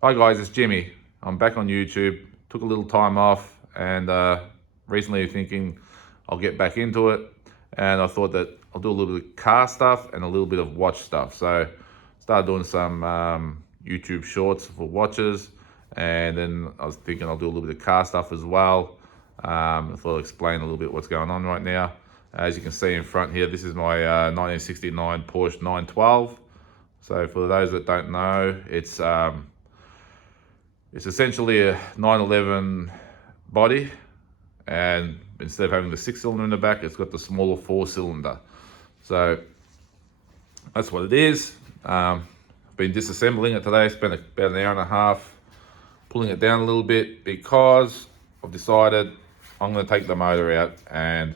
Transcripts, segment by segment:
Hi guys, it's Jimmy. I'm back on YouTube. Took a little time off and recently thinking I'll get back into it. And I thought that I'll do a little bit of car stuff and a little bit of watch stuff. So started doing some YouTube shorts for watches, and then I was thinking I'll do a little bit of car stuff as well. I thought I'll explain a little bit what's going on right now. As you can see in front here, this is my 1969 Porsche 912. So for those that don't know, it's essentially a 911 body, and instead of having the 6-cylinder in the back, it's got the smaller 4-cylinder. So that's what it is. I've been disassembling it today. Spent about an hour and a half pulling it down a little bit because I've decided I'm going to take the motor out and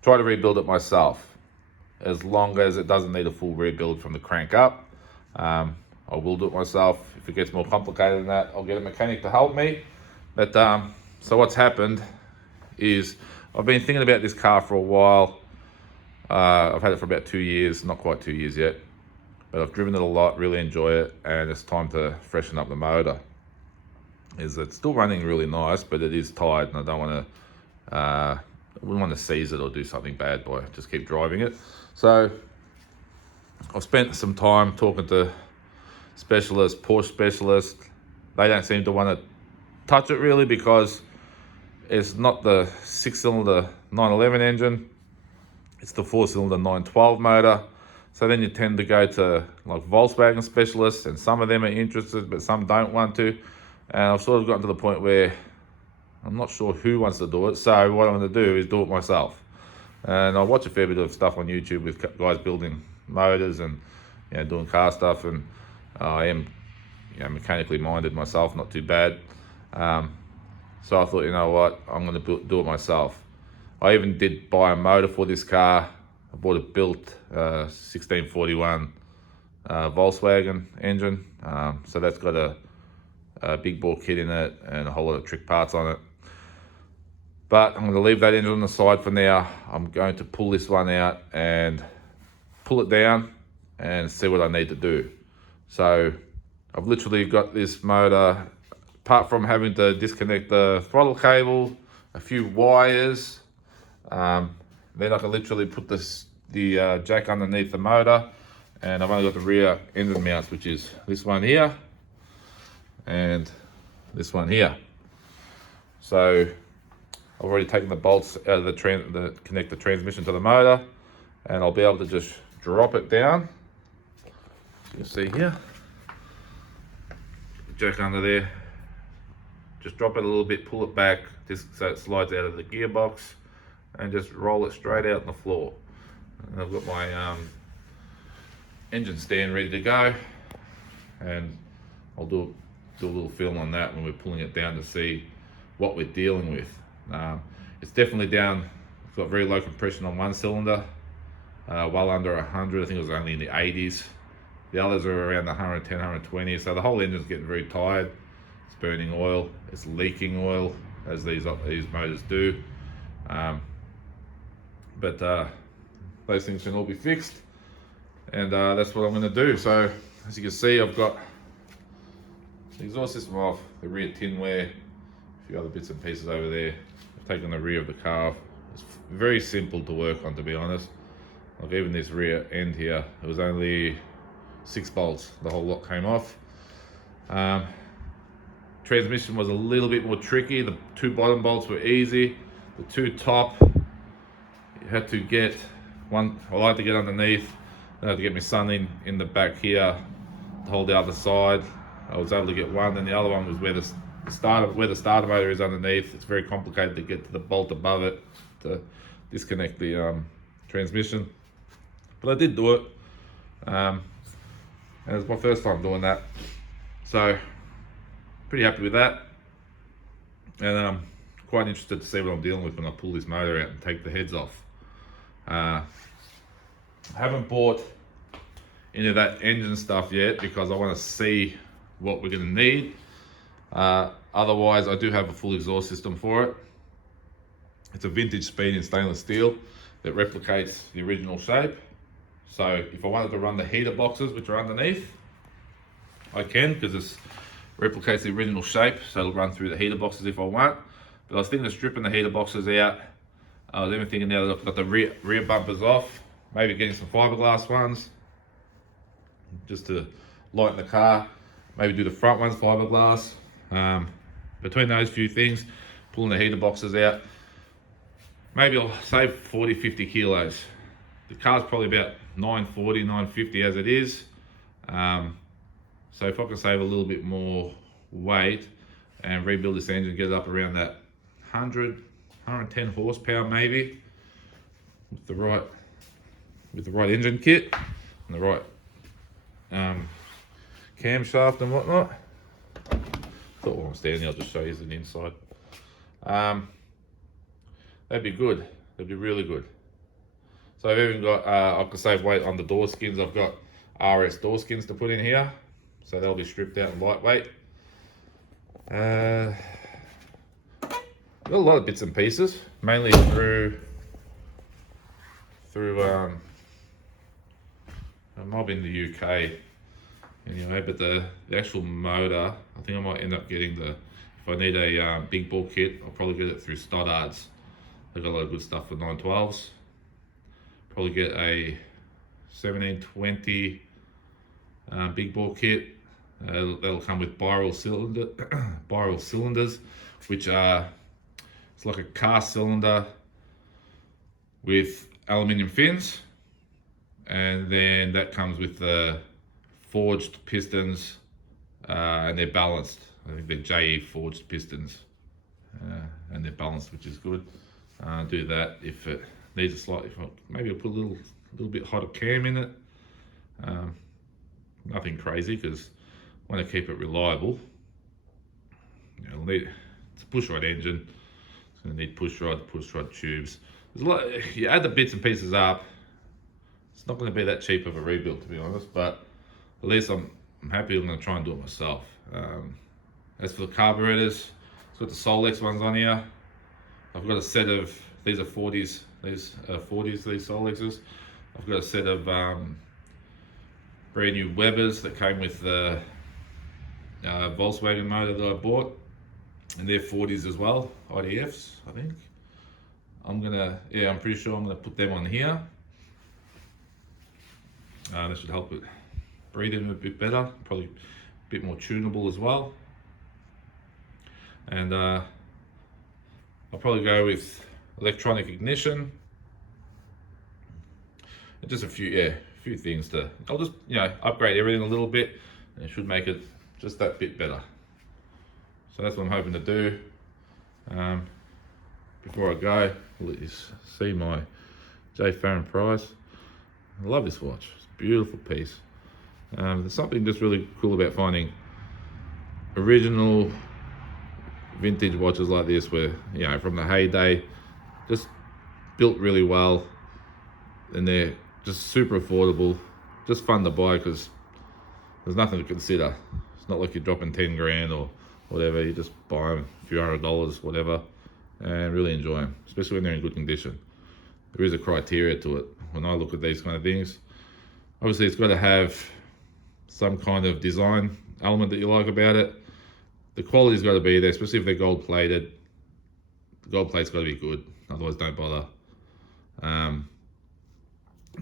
try to rebuild it myself, as long as it doesn't need a full rebuild from the crank up. I will do it myself. If it gets more complicated than that, I'll get a mechanic to help me. But so what's happened is I've been thinking about this car for a while. I've had it for about 2 years, not quite 2 years yet, but I've driven it a lot, really enjoy it, and it's time to freshen up the motor. It's still running really nice, but it is tired, and I don't want to, I wouldn't want to seize it or do something bad by just keep driving it. So I've spent some time talking to specialists, Porsche specialists. They don't seem to want to touch it really because it's not the 6-cylinder 911 engine, it's the 4-cylinder 912 motor. So then you tend to go to like Volkswagen specialists, and some of them are interested, but some don't want to. And I've sort of gotten to the point where I'm not sure who wants to do it. So what I'm going to do is do it myself. And I watch a fair bit of stuff on YouTube with guys building motors and doing car stuff, and I am mechanically minded myself, not too bad. So I thought, you know what, I'm going to do it myself. I even did buy a motor for this car. I bought a built 1641 Volkswagen engine. So that's got a big bore kit in it and a whole lot of trick parts on it. But I'm going to leave that engine on the side for now. I'm going to pull this one out and pull it down and see what I need to do. So I've literally got this motor, apart from having to disconnect the throttle cable, a few wires, then I can literally put the jack underneath the motor, and I've only got the rear engine mounts, which is this one here and this one here. So I've already taken the bolts out of the connect the transmission to the motor, and I'll be able to just drop it down. You can see here, jack under there. Just drop it a little bit, pull it back, just so it slides out of the gearbox, and just roll it straight out on the floor. And I've got my engine stand ready to go, and I'll do a little film on that when we're pulling it down to see what we're dealing with. It's definitely down. It's got very low compression on one cylinder, well under 100. I think it was only in the 80s. The others are around 110, 120. So the whole engine's getting very tired. It's burning oil. It's leaking oil, as these motors do. But those things can all be fixed, and that's what I'm going to do. So as you can see, I've got the exhaust system off, the rear tinware, a few other bits and pieces over there. I've taken the rear of the car off. It's very simple to work on, to be honest. Like even this rear end here, it was only 6 bolts. The whole lot came off. Transmission was a little bit more tricky. The 2 bottom bolts were easy. The 2 top, you had to get one. I like to get underneath. I had to get my son in the back here to hold the other side. I was able to get one, and the other one was where the starter motor is underneath. It's very complicated to get to the bolt above it to disconnect the transmission, but I did do it, and it's my first time doing that, so pretty happy with that, and I'm quite interested to see what I'm dealing with when I pull this motor out and take the heads off. I haven't bought any of that engine stuff yet because I want to see what we're going to need. Otherwise, I do have a full exhaust system for it. It's a vintage speed in stainless steel that replicates the original shape. So if I wanted to run the heater boxes, which are underneath, I can, because replicates the original shape, so it'll run through the heater boxes if I want. But I was thinking of stripping the heater boxes out. I was even thinking now that I've got the rear bumpers off, maybe getting some fiberglass ones, just to lighten the car. Maybe do the front ones fiberglass. Between those few things, pulling the heater boxes out, maybe I'll save 40, 50 kilos. The car's probably about 940, 950 as it is. So if I can save a little bit more weight and rebuild this engine, get it up around that 100, 110 horsepower maybe, with the right engine kit and the right camshaft and whatnot. Thought while I'm standing I'll just show you the inside. That'd be good. That'd be really good. So I've even got, I can save weight on the door skins. I've got RS door skins to put in here, so they'll be stripped out and lightweight. Got a lot of bits and pieces, mainly through I might be in the UK anyway, but the actual motor, I think I might end up getting if I need a big bore kit, I'll probably get it through Stoddard's. They've got a lot of good stuff for 912s. Probably get a 1720 big bore kit. That'll come with spiral cylinders, which are, it's like a cast cylinder with aluminium fins, and then that comes with the forged pistons, and they're balanced. I think they're JE forged pistons, and they're balanced, which is good. Do that if it needs a slight, maybe I'll put a little bit hotter cam in it. Nothing crazy, because I want to keep it reliable. It'll need, it's a push rod engine. It's going to need push rod tubes. There's a lot. You add the bits and pieces up, it's not going to be that cheap of a rebuild, to be honest. But at least I'm happy. I'm going to try and do it myself. As for the carburetors, it's got the Solex ones on here. I've got a set of, these are 40s. These Solexes. I've got a set of brand new Webers that came with the Volkswagen motor that I bought, and they're 40s as well, IDFs, I think. I'm pretty sure I'm gonna put them on here. That should help it breathe in a bit better, probably a bit more tunable as well. And I'll probably go with electronic ignition. And just a few things I'll just, upgrade everything a little bit, and it should make it just that bit better. So that's what I'm hoping to do. Before I go, let's see my J. Farron price. I love this watch. It's a beautiful piece. There's something just really cool about finding original vintage watches like this, where from the heyday, just built really well, and they're just super affordable, just fun to buy because there's nothing to consider. It's not like you're dropping 10 grand or whatever. You just buy them a few $100s, whatever, and really enjoy them, especially when they're in good condition. There is a criteria to it when I look at these kind of things. Obviously, it's got to have some kind of design element that you like about it. The quality's got to be there, especially if they're gold plated. The gold plate's got to be good, otherwise don't bother.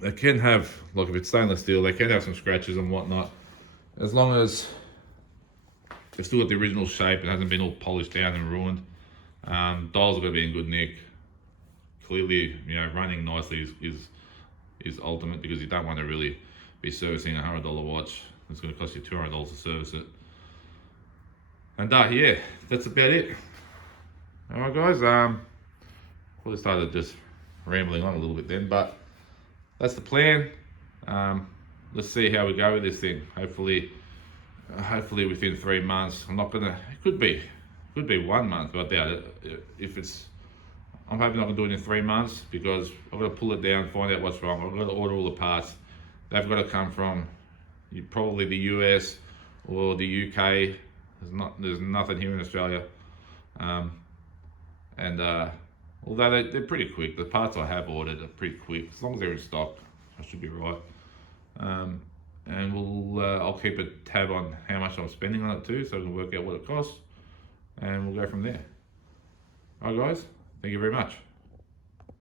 They can have, like if it's stainless steel, they can have some scratches and whatnot. As long as they've still got the original shape, it hasn't been all polished down and ruined. Dials are going to be in good nick. Clearly, running nicely is ultimate, because you don't want to really be servicing a $100 watch. It's going to cost you $200 to service it. And yeah, that's about it. All right, guys. Probably started just rambling on a little bit then, but that's the plan. Let's see how we go with this thing. Hopefully within 3 months. I'm not gonna. It could be 1 month, but I doubt it. I'm hoping I can do it in 3 months, because I've got to pull it down, find out what's wrong. I've got to order all the parts. They've got to come from probably the US or the UK. There's nothing here in Australia. Although they're pretty quick, the parts I have ordered are pretty quick. As long as they're in stock, I should be right. and I'll keep a tab on how much I'm spending on it too, so I can work out what it costs, and we'll go from there. Alright guys, thank you very much.